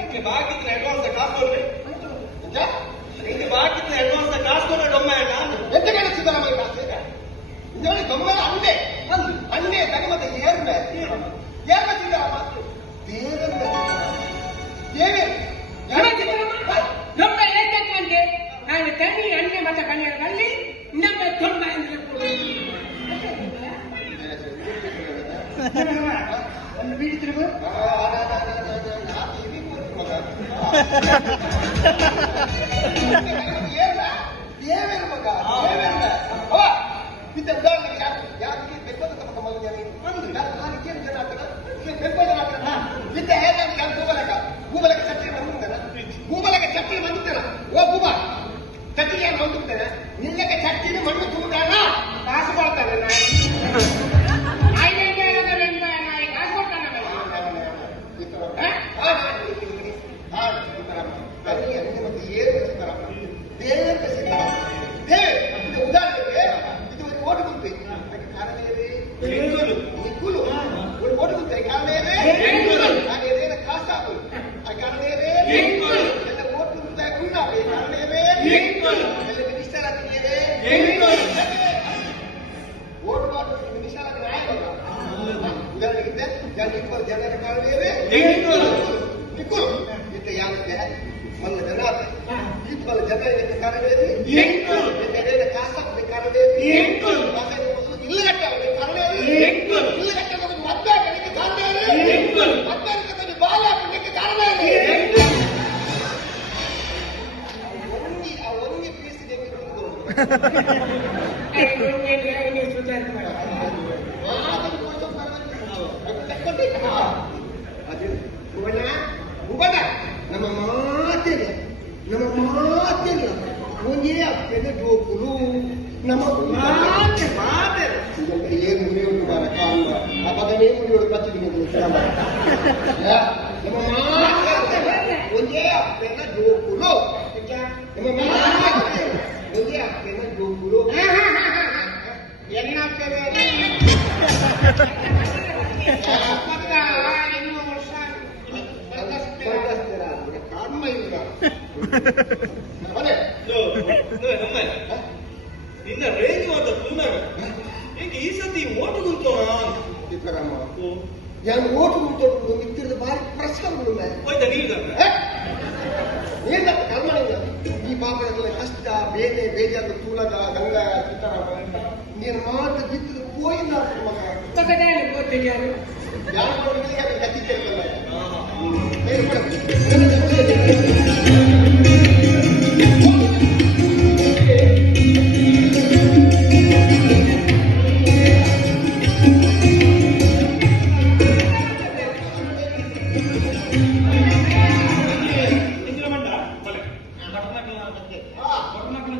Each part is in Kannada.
ఇంకే బాకిత్న అడ్వాన్స్ కాసు కొట్టే ఇంకే బాకిత్న అడ్వాన్స్ కాసు కొట్టే డొమ్మాయన ఎంతకైనా సిద్ధరామయ్య కాసు ఇందులో దొంగలు అన్నే అన్నే దాని మధ్య ఏర్మే సిద్ధరామ ದೊಂಬ ಏಕಂದ್ರೆ ನಾನು ಕಣ್ಣಿ ಅಣ್ಣೆ ಮತ ಕಣ್ಣಿನ ಕಳ್ಳಿ ನಮ್ಮ ದೊಂಬ ಒಂದು ಬೀಡಿ ತಿರುಗು ಏವೇನು ಮಗ ಇದ್ದ ಉದಾಹರಣೆಗೆ ಯಾರಿಗೆ ಬೆಕ್ಕದ ತಮ್ಮ ಮಗನಿಗೆ ಏನು ಜನ ಬೆಕ್ಕ ಜನ ಇದ್ದ ಹೇಗೆ ಭೂಬಲಕ ಚಟ್ಟಿ ಬಂದಿದ್ದಾನ ಭೂಬಲಕ ಚಟ್ಟಿ ಬಂದಿದ್ದಾನ ಓ ಭೂಬ ಚಟ್ಟಿಗೆ ಬಂದಿದ್ದಾನೆ ನಿಲ್ಲಕ ಚಟ್ಟಿನ ಮಣ್ಣು ತುಂಬಾನ ಕಾಸು ಕೊಡ್ತಾನೆ ಉದಾಹರಣೆಗೆ ಇದು ಒಂದು ಓಟು ಗುಂಪೆ ಅದಕ್ಕೆ ಕಾರಣ ಏನೇ ನಿಕ್ಕುಲು ಒಂದು ಓಟು ಗುಂಪೆ ಕಾರಣ ಏನೇ ಹಾಗೆ ಏನೇನ ಕಾಸಾಕು ಆ ಕಾರಣ ಏನೇ ಎಲ್ಲ ಓಟು ಗುಂಪೆ ಗುಂಡಾವೆ ಕಾರಣ ಏನೇ ಎಲ್ಲ ಮಿನಿಸ್ಟರ್ ಓಟು ಮಾಡಿ ಮಿನಿಸ್ಟರ್ ಆಗಿ ನಾಯಕ ಉದಾಹರಣೆಗಿದ್ದೆ ಇಬ್ಬರು ಜನರ ಕಾರಣ ಏನೇ ನಿಕ್ಕುಲು ಇತ್ತ ಯಾಕೆ ಮಲ್ಲ ಜನ ಇಬ್ಬರು ಜನರಿಗೆ ಕಾರಣ ಏನೇ ಕಾಸಾಕ ಕಾರಣ ಇಲ್ಲಗಟ್ಟ ಕಾರಣ ಇಲ್ಲಗಟ್ಟ ಮದ್ದೆ ಕಡೆಗೆ ಕಾರಣ ಮದ್ದೆ ಬಾಲ ಕಡೆಗೆ ಕಾರಣ ಒಂದೇ ಪೀಸಿಗೆ ನಮ್ಮ ಮಾತಿಲ್ಲ ಒಂದೇ ಅಪ್ಪನ ಜೋಕುಲು ನಮ್ಮ ಏನು ಮುರಿಯೋದು ಬಾರ ಕಾಲ ಆ ಬದನೇ ಮುರಿಯೋದು ಕಚ್ಚಿದ್ದೀನಿ ನಮ್ಮ ಒಂದೇ ಅಪ್ಪನ ಜೋಕುಲು ನಮ್ಮ ಒಂದೇ ಅಪ್ಪನ ಜೋಕುಲು ಎನ್ನಾಗ್ತದೆ ಕಾರಣ ಇಲ್ಲ ನಿನ್ನ ರೇಂಜ್ ಮಾತ್ರ ತುಂಡಾಗ ಈಗ ಈ ಸತಿ ಓಟು ಗುಂತೋಣ ಸಿದ್ದರಾಮ ಯಾರು ಓಟು ಗುಂತೋಡು ಮಿತ್ತಿರದ ಬಾರಿ ಪ್ರಶ್ನೆಗಳು ಹೋಯ್ತಾ ನೀನು ಏನ ಕರ್ಮಣಿಲ್ಲ ಈ ಪಾಪಗಳ ಕಷ್ಟ ಬೇನೆ ಬೇಜಾರು ತೂಲದ ಗಂಗ ಸಿದ್ದರಾಮ ನೀನು ಮಾತ್ರ ಬಿತ್ತದ ಕೋಯಿಂದ ಯಾರು ಗತಿದ್ದೇನೆ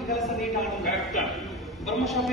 ಕೆಲಸ ನೀಟ್ ಆಡ ಬ್ರಹ್ಮಶಾಪ